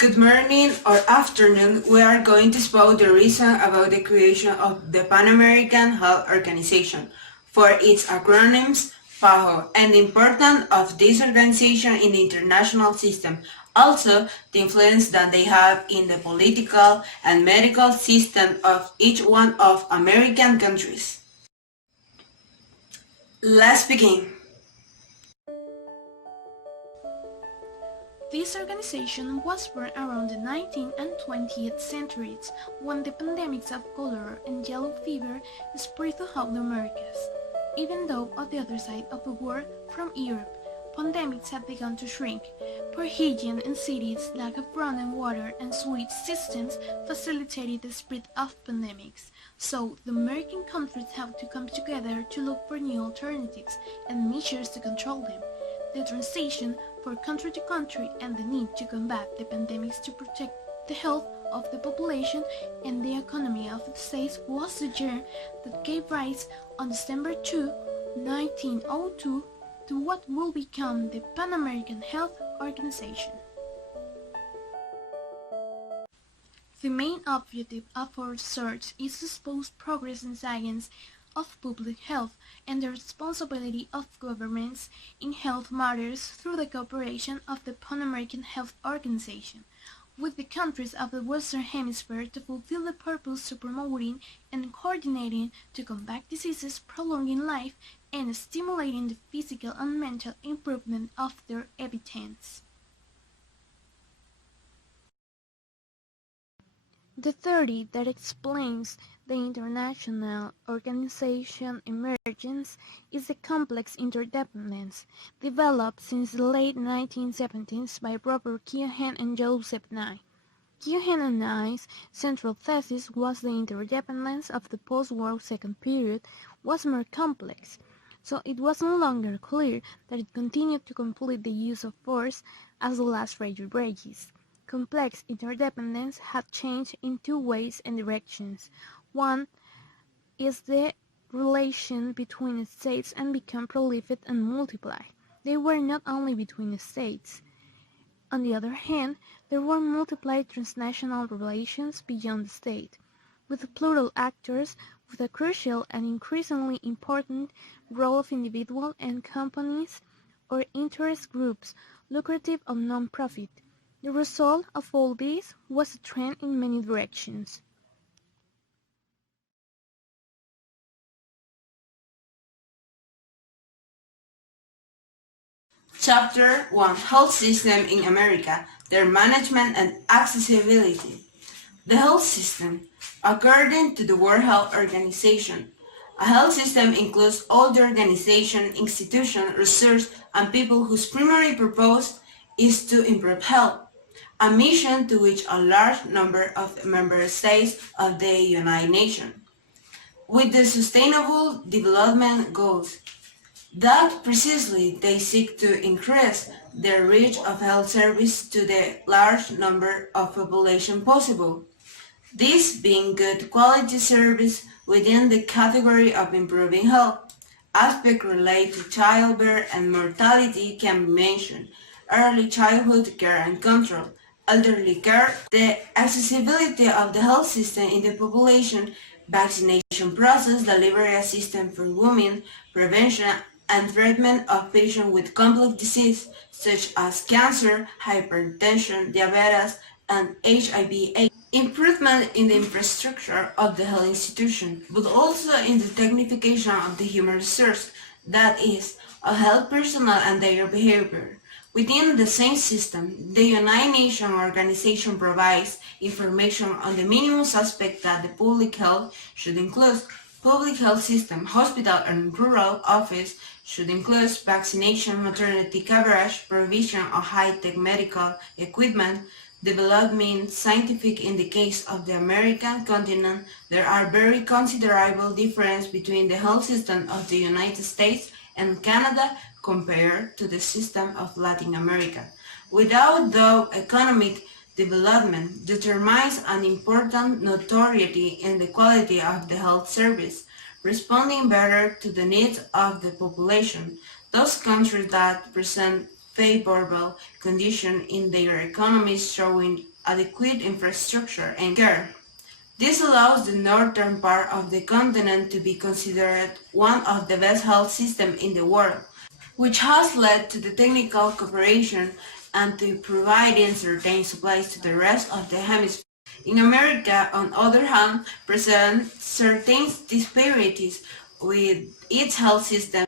Good morning or afternoon. We are going to spout the reason about the creation of the Pan American Health Organization, for its acronyms PAHO, and the importance of this organization in the international system, also the influence that they have in the political and medical system of each one of American countries. Let's begin. This organization was born around the 19th and 20th centuries, when the pandemics of cholera and yellow fever spread throughout the Americas. Even though on the other side of the world, from Europe, pandemics had begun to shrink. Poor hygiene in cities, lack of running water and sewage systems facilitated the spread of pandemics. So the American countries have to come together to look for new alternatives and measures to control them. The transition from country to country and the need to combat the pandemics to protect the health of the population and the economy of the states was the germ that gave rise on December 2, 1902 to what will become the Pan American Health Organization. The main objective of our research is to expose progress in science of public health and the responsibility of governments in health matters through the cooperation of the Pan American Health Organization with the countries of the Western Hemisphere to fulfill the purpose of promoting and coordinating to combat diseases, prolonging life, and stimulating the physical and mental improvement of their inhabitants. The theory that explains the International Organization emergence is the complex interdependence, developed since the late 1970s by Robert Keohane and Joseph Nye. Keohane and Nye's central thesis was the interdependence of the post-war second period was more complex, so it was no longer clear that it continued to complete the use of force as the last resort rages. Complex interdependence had changed in two ways and directions. One is the relation between states and become prolific and multiply. They were not only between states. On the other hand, there were multiplied transnational relations beyond the state, with plural actors with a crucial and increasingly important role of individual and companies or interest groups, lucrative or non-profit. The result of all this was a trend in many directions. Chapter 1: Health System in America, Their Management and Accessibility. The health system. According to the World Health Organization, a health system includes all the organization, institution, research, and people whose primary purpose is to improve health, a mission to which a large number of member states of the United Nations, with the Sustainable Development Goals. That precisely they seek to increase the reach of health service to the large number of population possible. This being good quality service within the category of improving health. Aspects related to childbirth and mortality can be mentioned, early childhood care and control, elderly care, the accessibility of the health system in the population, vaccination process, delivery assistance for women, prevention and treatment of patients with complex disease such as cancer, hypertension, diabetes, and HIV/AIDS. Improvement in the infrastructure of the health institution, but also in the technification of the human resource, that is, of health personnel and their behavior. Within the same system, the United Nations Organization provides information on the minimum aspects that the public health should include. Public health system, hospital and rural office should include vaccination, maternity coverage, provision of high-tech medical equipment, development scientific. In the case of the American continent, there are very considerable differences between the health system of the United States and Canada compared to the system of Latin America. Without though economic development determines an important notoriety in the quality of the health service, responding better to the needs of the population. Those countries that present favorable conditions in their economies showing adequate infrastructure and care. This allows the northern part of the continent to be considered one of the best health systems in the world, which has led to the technical cooperation and to providing certain supplies to the rest of the hemisphere. In America, on the other hand, presents certain disparities with its health system.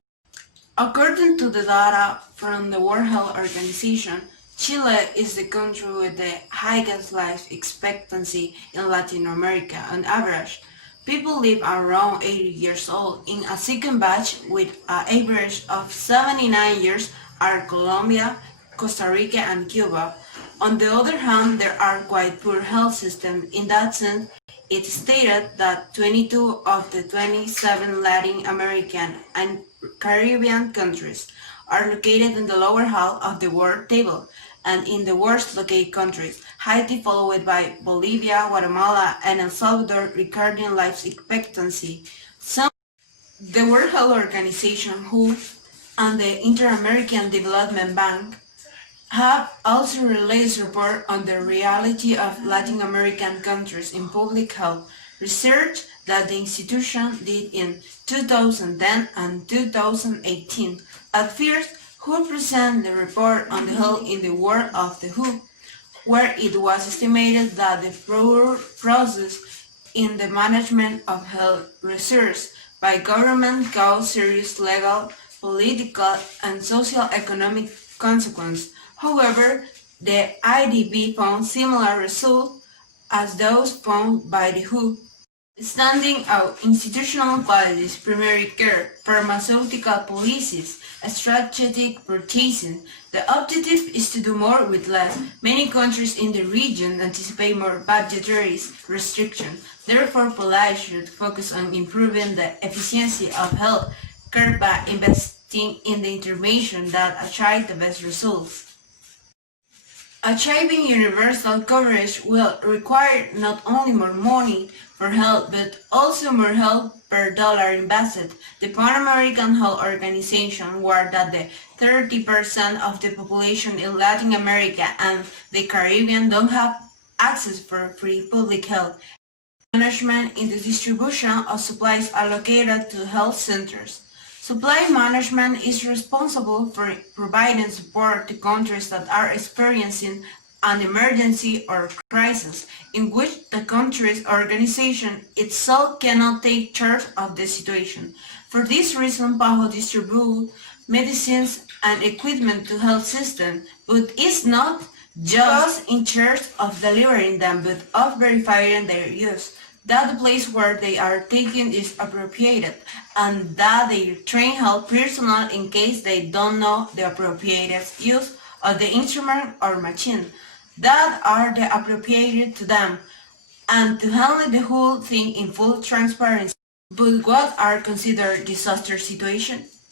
According to the data from the World Health Organization, Chile is the country with the highest life expectancy in Latin America on average. People live around 80 years old. In a second batch with an average of 79 years are Colombia, Costa Rica and Cuba. On the other hand, there are quite poor health systems. In that sense, it stated that 22 of the 27 Latin American and Caribbean countries are located in the lower half of the world table, and in the worst located countries, Haiti followed by Bolivia, Guatemala, and El Salvador regarding life expectancy. The World Health Organization, WHO, and the Inter-American Development Bank have also released reports on the reality of Latin American countries in public health research that the institution did in 2010 and 2018. At first, WHO presented the report on the health in the world of the WHO, where it was estimated that the poor process in the management of health research by government caused serious legal, political, and socio-economic consequences. However, the IDB found similar results as those found by the WHO. Standing out institutional policies, primary care, pharmaceutical policies, strategic purchasing. The objective is to do more with less. Many countries in the region anticipate more budgetary restrictions. Therefore, policy should focus on improving the efficiency of health care by investing in the intervention that achieve the best results. Achieving universal coverage will require not only more money for health, but also more health per dollar invested. The Pan American Health Organization warned that the 30% of the population in Latin America and the Caribbean don't have access for free public health management in the distribution of supplies allocated to health centers. Supply management is responsible for providing support to countries that are experiencing an emergency or crisis in which the country's organization itself cannot take charge of the situation. For this reason, PAHO distributes medicines and equipment to health systems, but is not just in charge of delivering them, but of verifying their use, that the place where they are taken is appropriated, and that they train health personnel in case they don't know the appropriate use of the instrument or machine that are appropriated to them, and to handle the whole thing in full transparency. But what are considered disaster situations?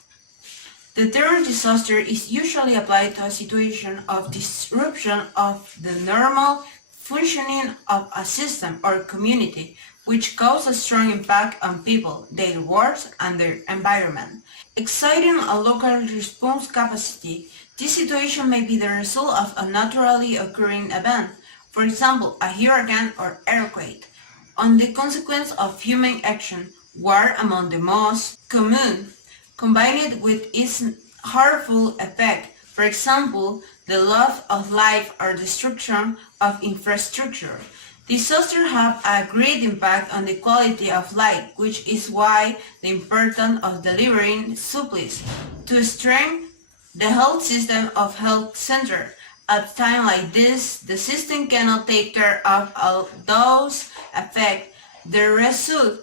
The term disaster is usually applied to a situation of disruption of the normal functioning of a system or community, which cause a strong impact on people, their works, and their environment, exciting a local response capacity. This situation may be the result of a naturally occurring event, for example, a hurricane or earthquake, on the consequence of human action, war among the most common, combined with its harmful effect, for example, the loss of life or destruction of infrastructure. Disasters have a great impact on the quality of life, which is why the importance of delivering supplies to strengthen the health system of health center. At a time like this, the system cannot take care of all those affected. The result,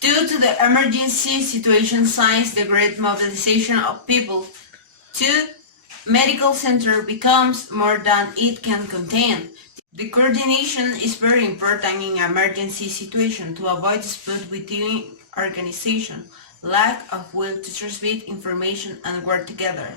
due to the emergency situation, signs the great mobilization of people to medical center becomes more than it can contain. The coordination is very important in emergency situation to avoid dispute within organization, lack of will to transmit information and work together.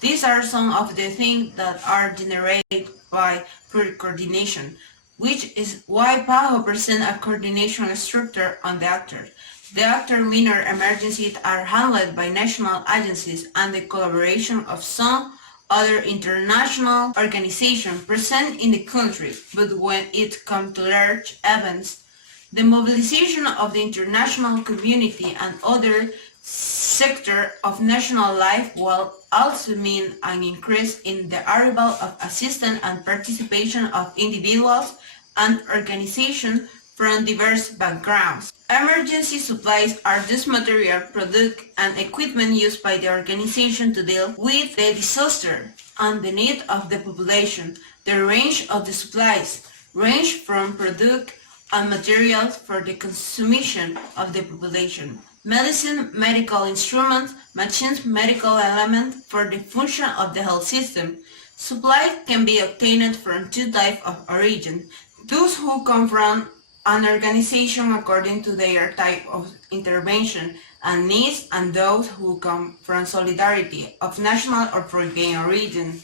These are some of the things that are generated by poor coordination, which is why PAHO presents a coordination structure on the actors. The minor emergencies are handled by national agencies and the collaboration of some other international organizations present in the country, but when it comes to large events, the mobilization of the international community and other sectors of national life will also mean an increase in the arrival of assistance and participation of individuals and organizations from diverse backgrounds. Emergency supplies are those material, products, and equipment used by the organization to deal with the disaster and the need of the population. The range of the supplies range from products and materials for the consumption of the population. Medicine, medical instruments, machines, medical elements for the function of the health system. Supplies can be obtained from two types of origin. Those who come from an organization according to their type of intervention and needs, and those who come from solidarity of national or foreign origin.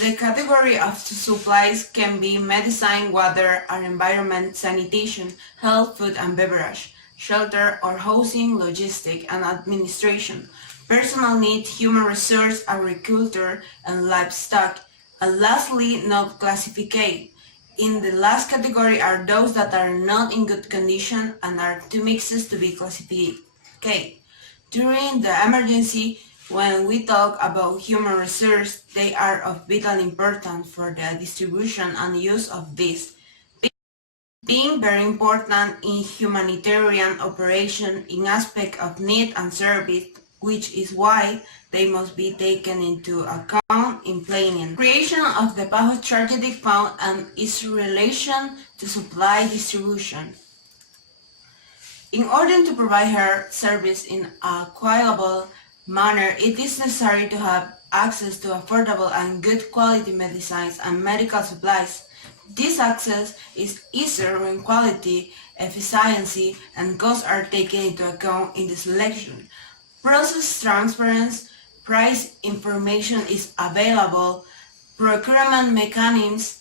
The category of supplies can be medicine, water and environment, sanitation, health, food and beverage, shelter or housing, logistics and administration, personal needs, human resource, agriculture and livestock, and lastly, not classified. In the last category are those that are not in good condition and are too mixed to be classified. During the emergency, when we talk about human resources, they are of vital importance for the distribution and use of these, being very important in humanitarian operation in aspect of need and service, which is why they must be taken into account in planning. Creation of the PAHO Strategic Fund and its relation to supply distribution. In order to provide health service in a qualifiable manner, it is necessary to have access to affordable and good quality medicines and medical supplies. This access is easier when quality, efficiency, and cost are taken into account in the selection. Process transparency, price information is available, procurement mechanisms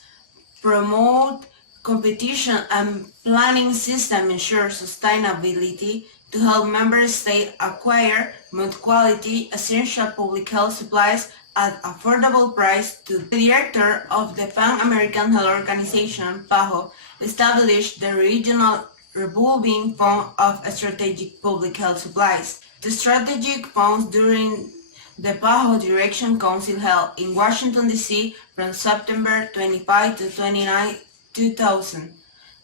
promote competition, and planning system ensure sustainability to help member states acquire good quality essential public health supplies at affordable price. The director of the Pan-American Health Organization, PAHO, established the Regional Revolving Fund of Strategic Public Health Supplies. The strategic funds during the PAHO Direction Council held in Washington, D.C. from September 25 to 29, 2000.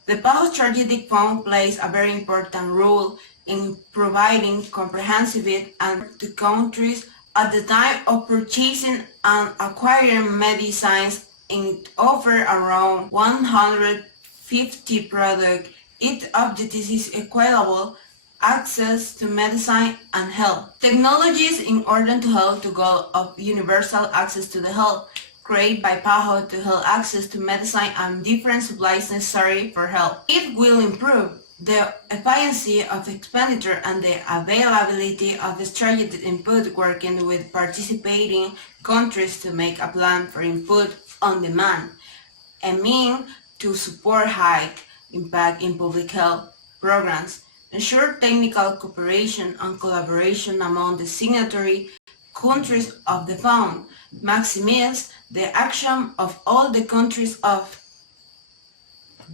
The PAHO Strategic Fund plays a very important role in providing comprehensive aid to countries at the time of purchasing and acquiring medicines. It offers around 150 products. Its objective is equitable access to medicine and health technologies in order to help the goal of universal access to the health created by PAHO to help access to medicine and different supplies necessary for health. It will improve the efficiency of expenditure and the availability of the strategic input, working with participating countries to make a plan for input on demand, a mean to support high impact in public health programs, ensure technical cooperation and collaboration among the signatory countries of the fund, maximize the action of all the countries of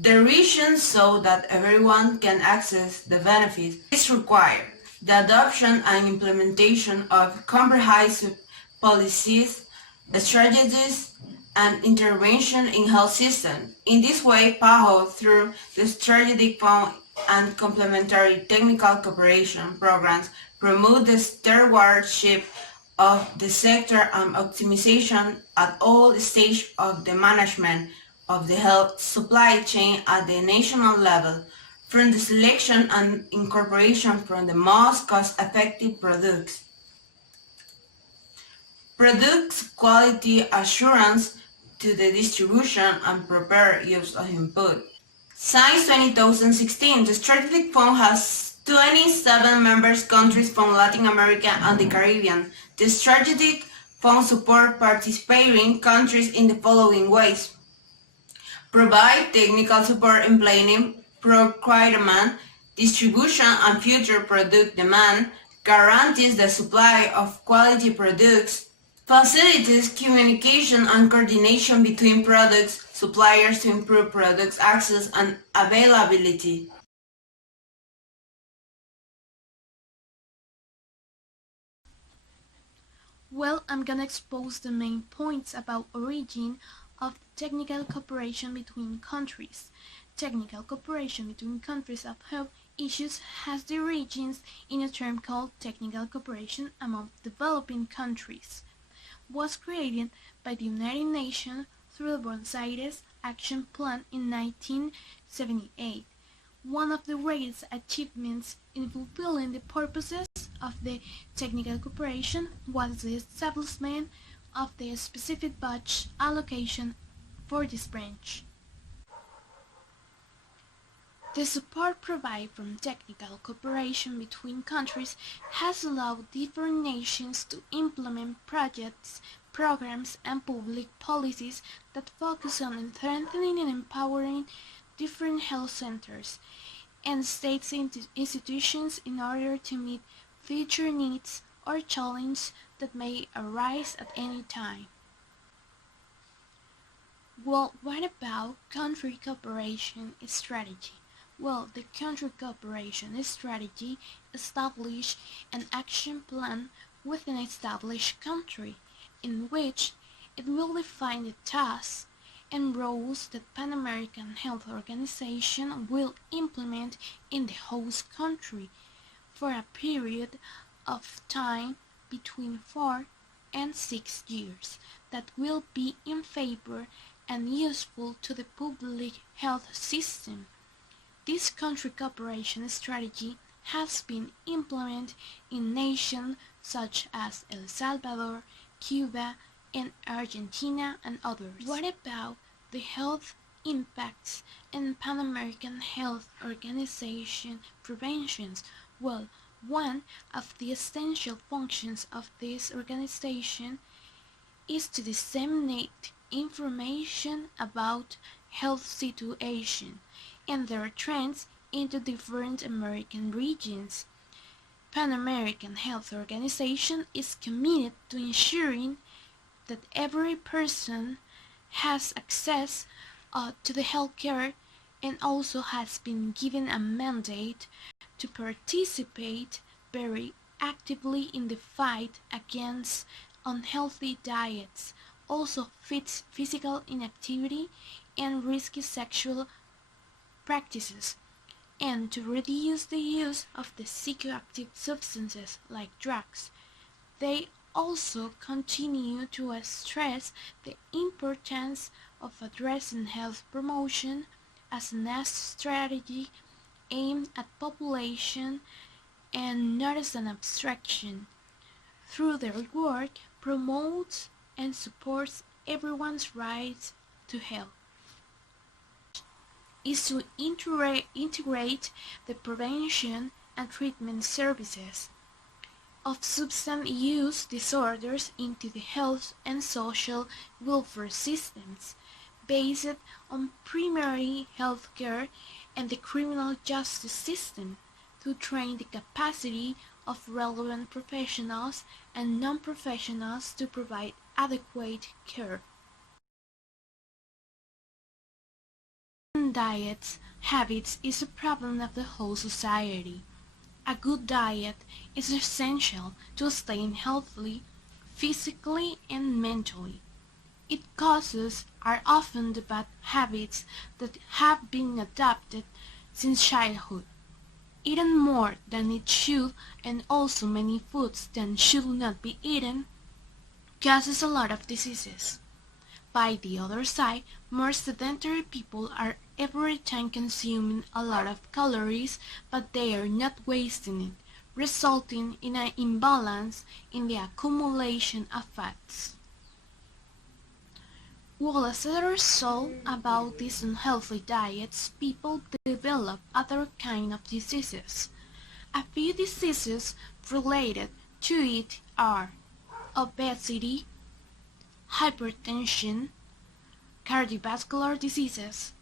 the region so that everyone can access the benefits. This requires the adoption and implementation of comprehensive policies, strategies, and intervention in health systems. In this way, PAHO, through the strategic fund and complementary technical cooperation programs, promote the stewardship of the sector and optimization at all stages of the management of the health supply chain at the national level, from the selection and incorporation from the most cost-effective products. Products quality assurance to the distribution and proper use of input. Since 2016, the Strategic Fund has 27 member countries from Latin America and the Caribbean. The Strategic Fund supports participating countries in the following ways: provide technical support in planning, procurement, distribution and future product demand, guarantees the supply of quality products, Facilitates communication and coordination between products, suppliers to improve products access and availability. Well, I'm gonna expose the main points about origin of technical cooperation between countries. Technical cooperation between countries of health issues has the origins in a term called technical cooperation among developing countries. Was created by the United Nations through the Buenos Aires Action Plan in 1978. One of the greatest achievements in fulfilling the purposes of the technical cooperation was the establishment of the specific budget allocation for this branch. The support provided from technical cooperation between countries has allowed different nations to implement projects, programs, and public policies that focus on strengthening and empowering different health centers and state institutions in order to meet future needs or challenges that may arise at any time. Well, what about country cooperation strategy? Well, the country cooperation strategy establishes an action plan with an established country, in which it will define the tasks and roles that Pan American Health Organization will implement in the host country for a period of time between 4 and 6 years that will be in favor and useful to the public health system. This country cooperation strategy has been implemented in nations such as El Salvador, Cuba, and Argentina and others. What about the health impacts and Pan American Health Organization preventions? Well, one of the essential functions of this organization is to disseminate information about health situation and their trends into different American regions. Pan American Health Organization is committed to ensuring that every person has access to the health care and also has been given a mandate to participate very actively in the fight against unhealthy diets, also physical inactivity and risky sexual practices, and to reduce the use of the psychoactive substances like drugs. They also continue to stress the importance of addressing health promotion as a strategy aimed at population and not as an abstraction. Through their work, promotes and supports everyone's right to health. Is to integrate the prevention and treatment services of substance use disorders into the health and social welfare systems, based on primary health care and the criminal justice system, to train the capacity of relevant professionals and non-professionals to provide adequate care. Diet habits is a problem of the whole society. A good diet is essential to staying healthy physically and mentally. Its causes are often the bad habits that have been adopted since childhood. Eaten more than it should and also many foods that should not be eaten causes a lot of diseases. By the other side, more sedentary people are every time consuming a lot of calories, but they are not wasting it, resulting in an imbalance in the accumulation of fats. Well, as a result about these unhealthy diets, people develop other kind of diseases. A few diseases related to it are obesity, hypertension, cardiovascular diseases,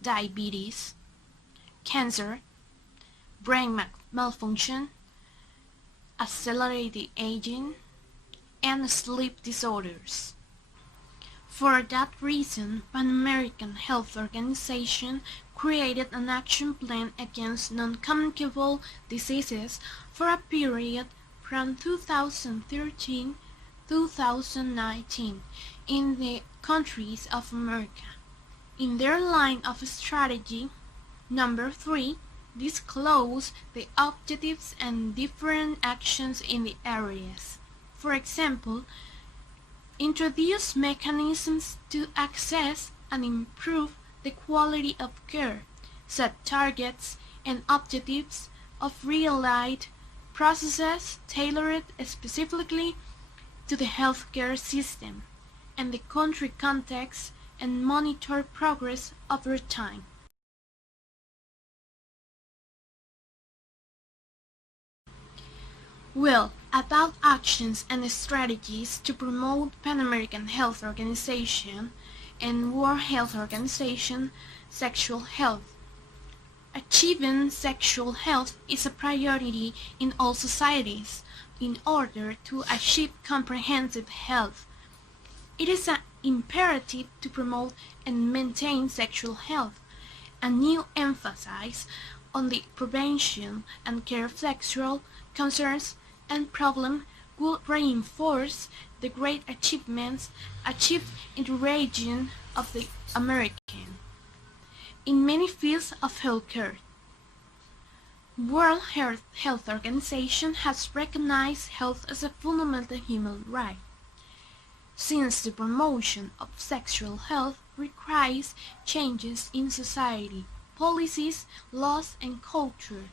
diabetes, cancer, brain malfunction, accelerated aging, and sleep disorders. For that reason, Pan American Health Organization created an action plan against non-communicable diseases for a period from 2013 to 2019 in the countries of America. In their line of strategy, number 3, disclose the objectives and different actions in the areas. For example, introduce mechanisms to access and improve the quality of care, set targets and objectives of real-life processes tailored specifically to the healthcare system and the country context, and monitor progress over time. Well, about actions and strategies to promote Pan American Health Organization and World Health Organization sexual health. Achieving sexual health is a priority in all societies in order to achieve comprehensive health. It is an imperative to promote and maintain sexual health. A new emphasis on the prevention and care of sexual concerns and problems will reinforce the great achievements achieved in the region of the American in many fields of healthcare. World Health Organization has recognized health as a fundamental human right. Since the promotion of sexual health requires changes in society, policies, laws, and culture,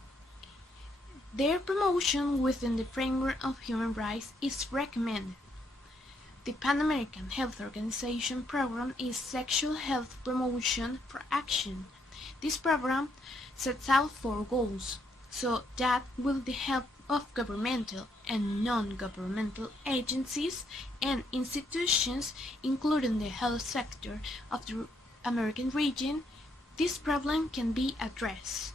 their promotion within the framework of human rights is recommended. The Pan American Health Organization program is Sexual Health Promotion for Action. This program sets out 4 goals, so that with the help of governmental and non-governmental agencies and institutions, including the health sector of the American region, this problem can be addressed.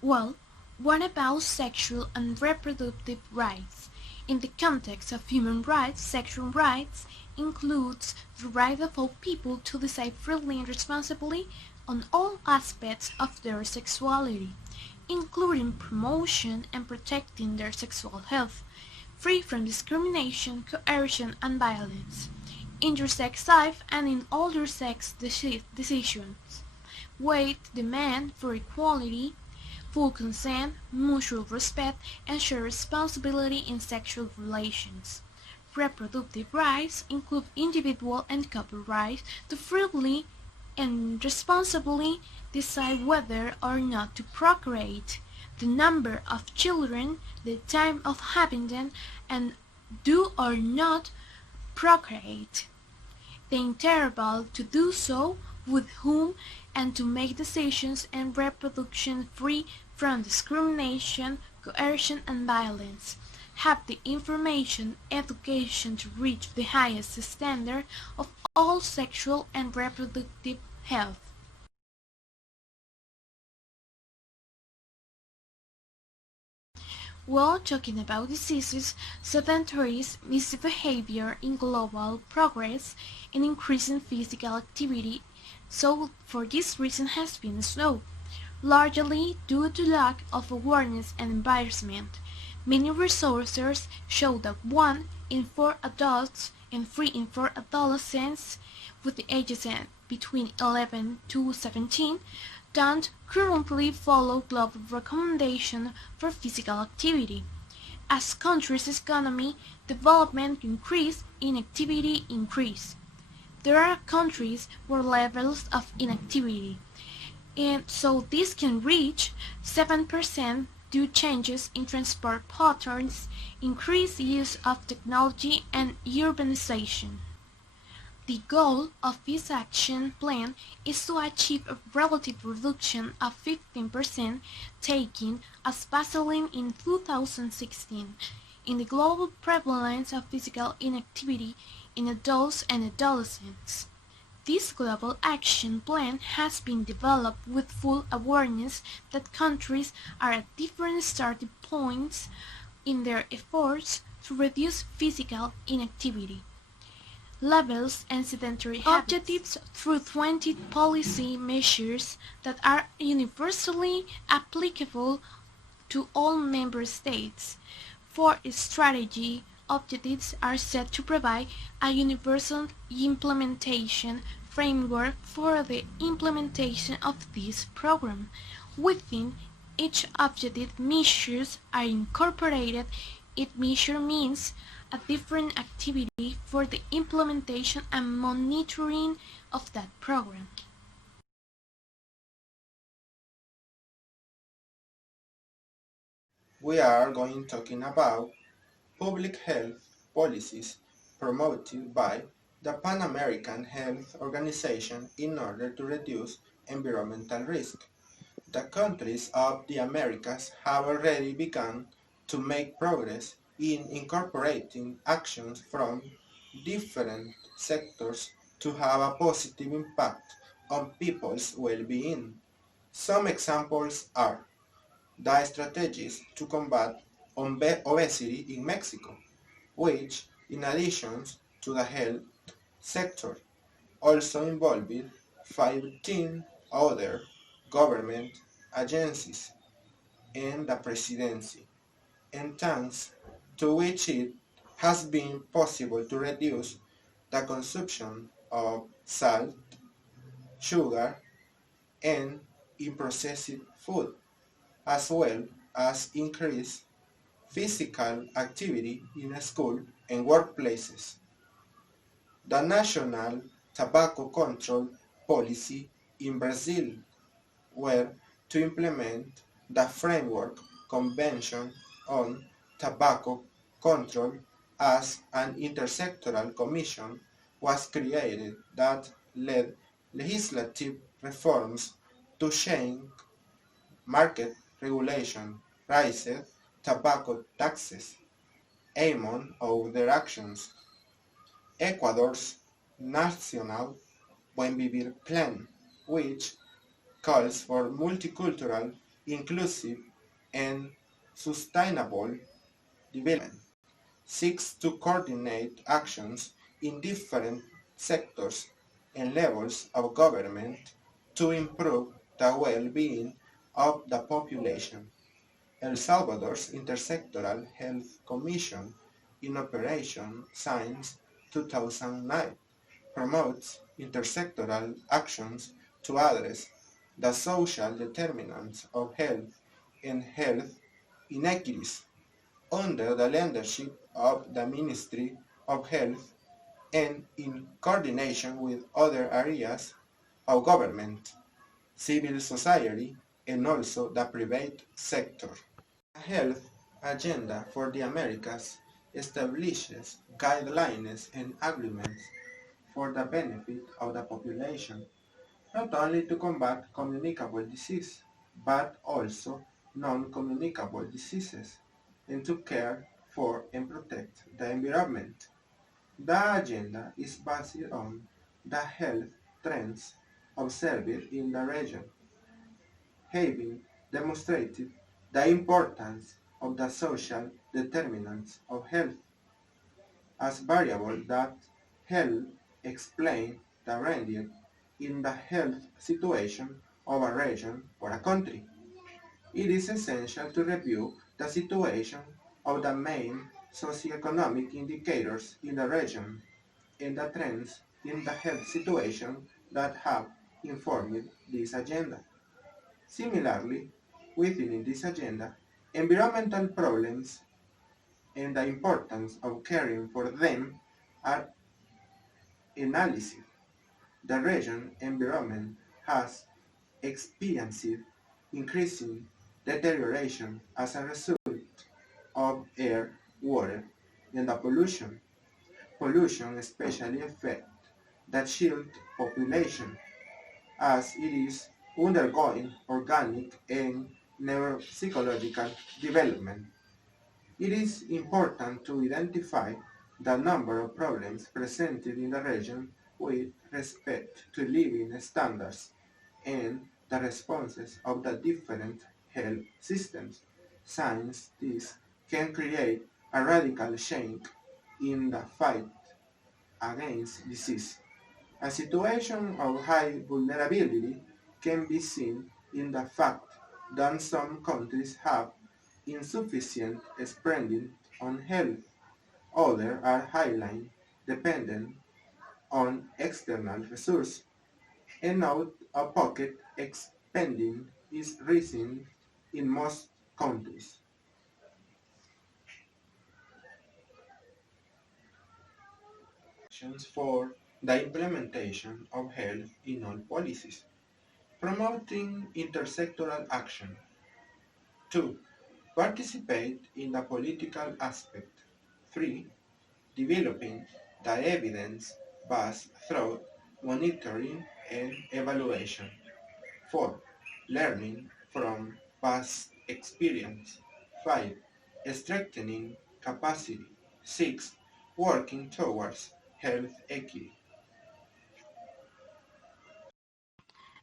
Well, what about sexual and reproductive rights? In the context of human rights, sexual rights includes the right of all people to decide freely and responsibly on all aspects of their sexuality, including promotion and protecting their sexual health, free from discrimination, coercion, and violence, intersex life and in older sex decisions, with demand for equality, full consent, mutual respect, and shared responsibility in sexual relations. Reproductive rights include individual and couple rights to freely and responsibly decide whether or not to procreate, the number of children, the time of having them, and do or not procreate, the interval to do so, with whom, and to make decisions and reproduction free from discrimination, coercion, and violence, have the information, education to reach the highest standard of all sexual and reproductive health. While talking about diseases, sedentarism is the behavior in global progress and increasing physical activity, so for this reason has been slow, largely due to lack of awareness and embarrassment. Many resources show that 1 in 4 adults and 3 in 4 adolescents with the ages between 11 to 17 don't currently follow global recommendations for physical activity. As countries' economy development increase, inactivity increase. There are countries where levels of inactivity, and so this can reach 7% due changes in transport patterns, increased use of technology, and urbanization. The goal of this action plan is to achieve a relative reduction of 15% taken as baseline in 2016 in the global prevalence of physical inactivity in adults and adolescents. This global action plan has been developed with full awareness that countries are at different starting points in their efforts to reduce physical inactivity levels and sedentary habits. Objectives through 20 policy measures that are universally applicable to all member states. For its strategy, objectives are set to provide a universal implementation framework for the implementation of this program. Within each objective, measures are incorporated. Each measure means a different activity for the implementation and monitoring of that program. We are going talking about public health policies promoted by the Pan American Health Organization in order to reduce environmental risk. The countries of the Americas have already begun to make progress in incorporating actions from different sectors to have a positive impact on people's well-being. Some examples are the strategies to combat obesity in Mexico, which, in addition to the health sector, also involved 15 other government agencies and the presidency, and thanks to which it has been possible to reduce the consumption of salt, sugar, and in processed food, as well as increase physical activity in school and workplaces. The national tobacco control policy in Brazil were to implement the Framework Convention on Tobacco Control as an intersectoral commission was created that led legislative reforms to change market regulation, raised tobacco taxes, among other actions. Ecuador's National Buen Vivir Plan, which calls for multicultural, inclusive, and sustainable development, seeks to coordinate actions in different sectors and levels of government to improve the well-being of the population. El Salvador's Intersectoral Health Commission, in operation since 2009, promotes intersectoral actions to address the social determinants of health and health inequities under the leadership of the Ministry of Health and in coordination with other areas of government, civil society, and also the private sector. A health agenda for the Americas establishes guidelines and agreements for the benefit of the population, not only to combat communicable disease, but also non-communicable diseases, and to care for and protect the environment. The agenda is based on the health trends observed in the region, having demonstrated the importance of the social determinants of health as variables that help explain the range in the health situation of a region or a country. It is essential to review the situation of the main socioeconomic indicators in the region and the trends in the health situation that have informed this agenda. Similarly, within this agenda, environmental problems and the importance of caring for them are analyzed. The region environment has experienced increasing deterioration as a result of air, water, and the pollution. Pollution especially affects the child population as it is undergoing organic and neuropsychological development. It is important to identify the number of problems presented in the region with respect to living standards and the responses of the different health systems, since this can create a radical change in the fight against disease. A situation of high vulnerability can be seen in the fact that some countries have insufficient spending on health, others are highly dependent on external resources, and out-of-pocket spending is rising in most countries. Actions for the implementation of health in all policies. Promoting intersectoral action. 2. Participate in the political aspect. 3. Developing the evidence base through monitoring and evaluation. 4. Learning from past experience. 5. Strengthening capacity. 6. Working towards health equity.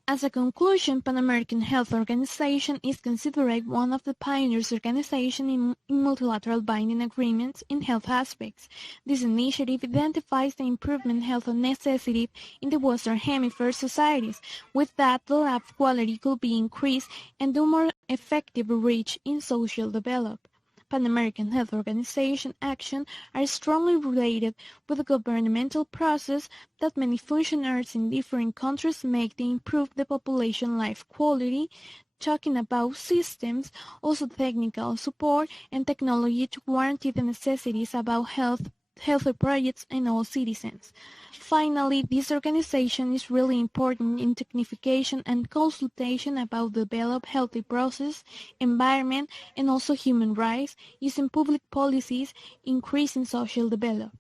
As a conclusion, Pan American Health Organization is considered one of the pioneers organizations in multilateral binding agreements in health aspects. This initiative identifies the improvement health necessity in the Western Hemisphere societies. With that, the life quality could be increased and do more effective reach in social development. Pan American Health Organization action are strongly related with the governmental process that many functionaries in different countries make to improve the population life quality, talking about systems, also technical support and technology to guarantee the necessities about healthy projects in all citizens. Finally, this organization is really important in technification and consultation about the developed healthy process, environment, and also human rights, using public policies, increasing social development.